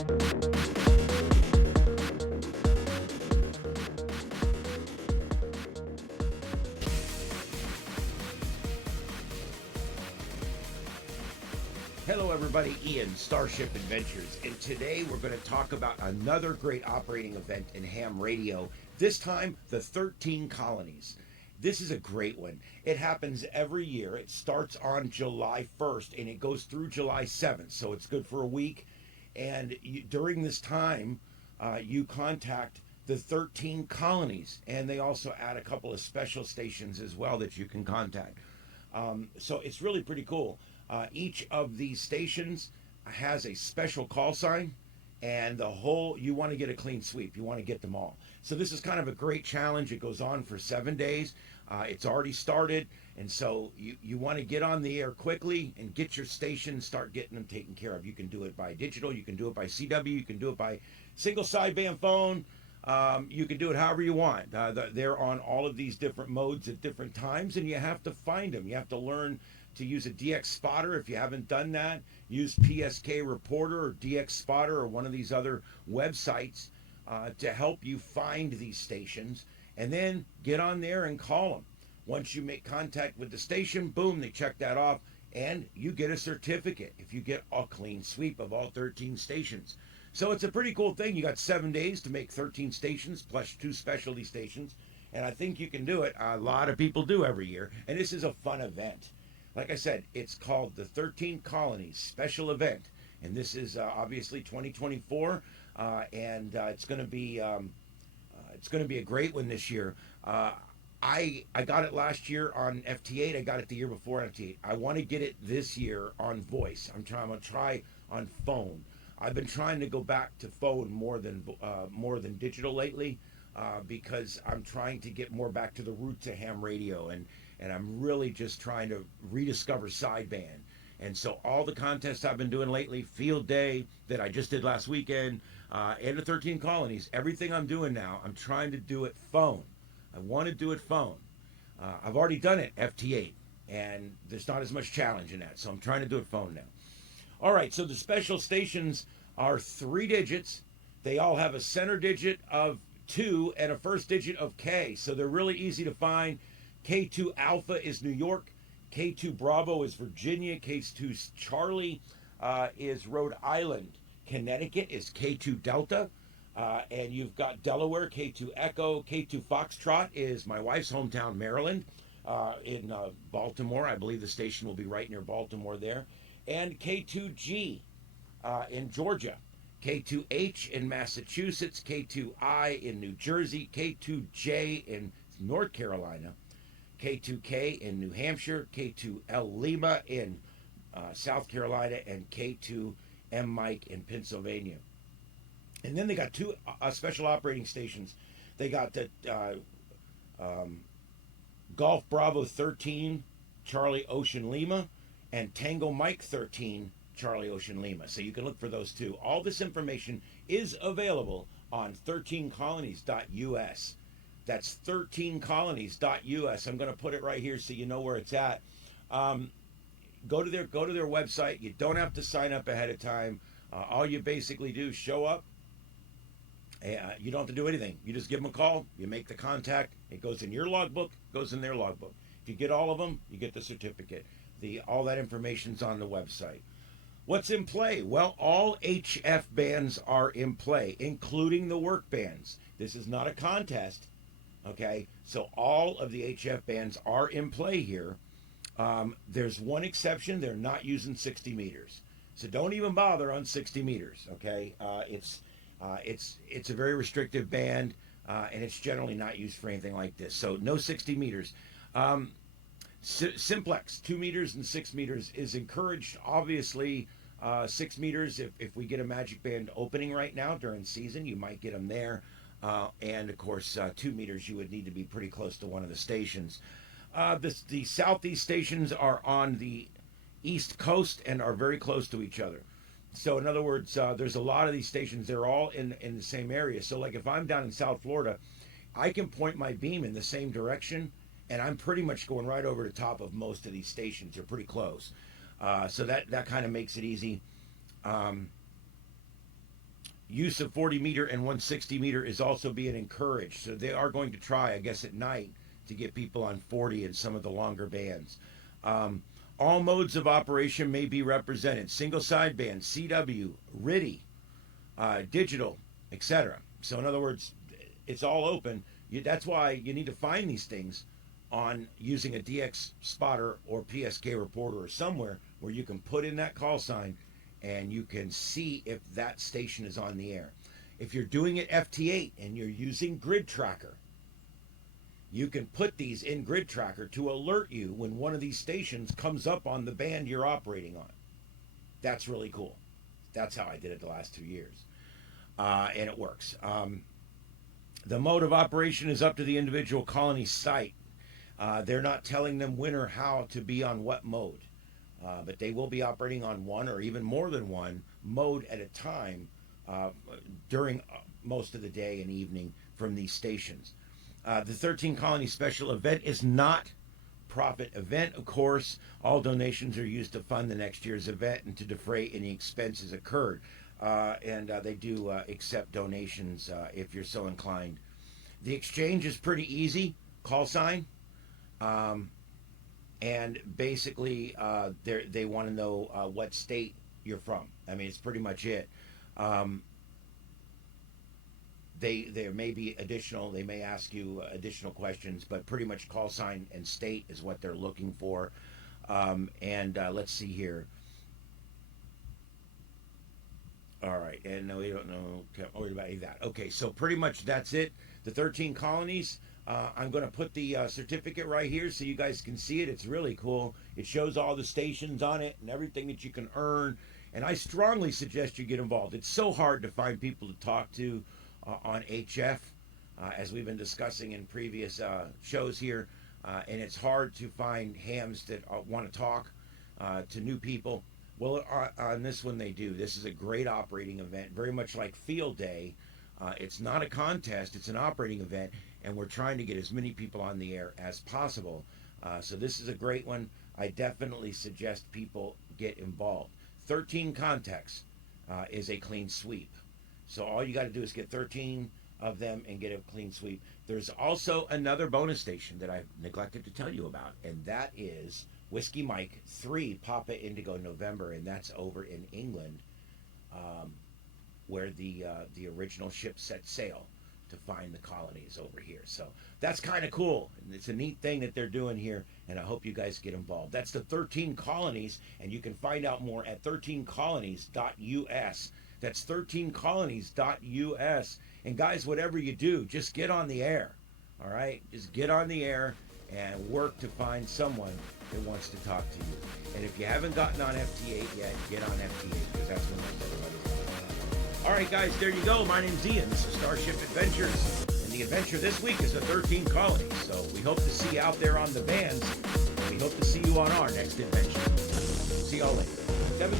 Hello everybody, Ian, Starship Adventures, and today we're going to talk about another great operating event in ham radio, this time the 13 Colonies. This is a great one. It happens every year. It starts on July 1st and it goes through July 7th, so it's good for a week. And during this time, you contact the 13 Colonies, and they also add a couple of special stations as well that you can contact. So it's really pretty cool. Each of these stations has a special call sign, and you want to get a clean sweep. You want to get them all. So this is kind of a great challenge. It goes on for 7 days. It's already started, and so you want to get on the air quickly and get your station, start getting them taken care of. You can do it by digital. You can do it by CW. You can do it by single sideband phone. You can do it however you want. They're on all of these different modes at different times, and you have to find them. You have to learn to use a DX spotter. If you haven't done that, use PSK Reporter or DX Spotter or one of these other websites to help you find these stations, and then get on there and call them. Once you make contact with the station, boom, they check that off, and you get a certificate if you get a clean sweep of all 13 stations. So it's a pretty cool thing. You got 7 days to make 13 stations plus 2 specialty stations, and I think you can do it. A lot of people do every year, and this is a fun event. Like I said, it's called the 13 Colonies Special Event, and this is obviously 2024, and it's going to be a great one this year. I got it last year on FT8. I got it the year before on FT8. I want to get it this year on voice. I'm going to try on phone. I've been trying to go back to phone more than digital lately, because I'm trying to get more back to the roots of ham radio, and I'm really just trying to rediscover sideband. And so all the contests I've been doing lately, Field Day that I just did last weekend, and the 13 Colonies, everything I'm doing now, I'm trying to do it phone. I want to do it phone. I've already done it FT8, and there's not as much challenge in that, so I'm trying to do it phone now. All right, so the special stations are 3 digits. They all have a center digit of 2 and a first digit of K, so they're really easy to find. K2 Alpha is New York, K2 Bravo is Virginia, K2 Charlie is Rhode Island, Connecticut is K2 Delta, and you've got Delaware, K2 Echo, K2 Foxtrot is my wife's hometown, Maryland, in Baltimore. I believe the station will be right near Baltimore there, and K2G in Georgia, K2H in Massachusetts, K2I in New Jersey, K2J in North Carolina, K2K in New Hampshire, K2L Lima in South Carolina, and K2M Mike in Pennsylvania. And then they got 2 special operating stations. They got the Golf Bravo 13, Charlie Ocean Lima, and Tango Mike 13, Charlie Ocean Lima. So you can look for those 2. All this information is available on 13colonies.us. That's 13colonies.us. I'm going to put it right here so you know where it's at. Go to their website. You don't have to sign up ahead of time. All you basically do is show up. You don't have to do anything. You just give them a call. You make the contact. It goes in your logbook. Goes in their logbook. If you get all of them, you get the certificate. All that information's on the website. What's in play? Well, all HF bands are in play, including the work bands. This is not a contest. Okay, so all of the HF bands are in play here. There's one exception. They're not using 60 meters. So don't even bother on 60 meters, okay? It's a very restrictive band, and it's generally not used for anything like this. So no 60 meters. Simplex, 2 meters and 6 meters is encouraged. Obviously, 6 meters, if we get a Magic Band opening right now during season, you might get them there. And of course, 2 meters, you would need to be pretty close to one of the stations. The southeast stations are on the east coast and are very close to each other. So in other words, there's a lot of these stations, they're all in the same area. So like if I'm down in South Florida, I can point my beam in the same direction, and I'm pretty much going right over the top of most of these stations. They're pretty close. So that kind of makes it easy. use of 40 meter and 160 meter is also being encouraged. So they are going to try, I guess, at night to get people on 40 and some of the longer bands. All modes of operation may be represented: single sideband, CW, RTTY, digital, etc. So in other words, it's all open. That's why you need to find these things on using a DX spotter or PSK reporter or somewhere where you can put in that call sign and you can see if that station is on the air. If you're doing it FT8 and you're using Grid Tracker, you can put these in Grid Tracker to alert you when one of these stations comes up on the band you're operating on. That's really cool. That's how I did it the last 2 years. And it works. The mode of operation is up to the individual colony site. They're not telling them when or how to be on what mode. But they will be operating on one or even more than one mode at a time during most of the day and evening from these stations. The 13 Colony Special Event is not profit event, of course. All donations are used to fund the next year's event and to defray any expenses incurred. And they do accept donations if you're so inclined. The exchange is pretty easy. Call sign. And basically, they want to know what state you're from. I mean, it's pretty much it. There may be additional, they may ask you additional questions, but pretty much call sign and state is what they're looking for. Let's see here. All right, and no, we don't know about any of that. Okay, so pretty much that's it. The 13 colonies. I'm going to put the certificate right here so you guys can see it. It's really cool. It shows all the stations on it and everything that you can earn. And I strongly suggest you get involved. It's so hard to find people to talk to on HF, as we've been discussing in previous shows here. And it's hard to find hams that want to talk to new people. Well, on this one they do. This is a great operating event, very much like Field Day. It's not a contest, it's an operating event, and we're trying to get as many people on the air as possible. So this is a great one. I definitely suggest people get involved. 13 contacts is a clean sweep. So all you got to do is get 13 of them and get a clean sweep. There's also another bonus station that I neglected to tell you about, and that is Whiskey Mike 3 Papa Indigo November, and that's over in England, where the original ship set sail to find the colonies over here. So that's kind of cool. And it's a neat thing that they're doing here, and I hope you guys get involved. That's the 13 colonies, and you can find out more at 13colonies.us. That's 13colonies.us. And guys, whatever you do, just get on the air. All right? Just get on the air and work to find someone that wants to talk to you. And if you haven't gotten on FT8 yet, get on FT8, because that's when everybody's on. All right, guys, there you go. My name's Ian. This is Starship Adventures. And the adventure this week is the 13 colonies. So we hope to see you out there on the bands. We hope to see you on our next adventure. See y'all later. 7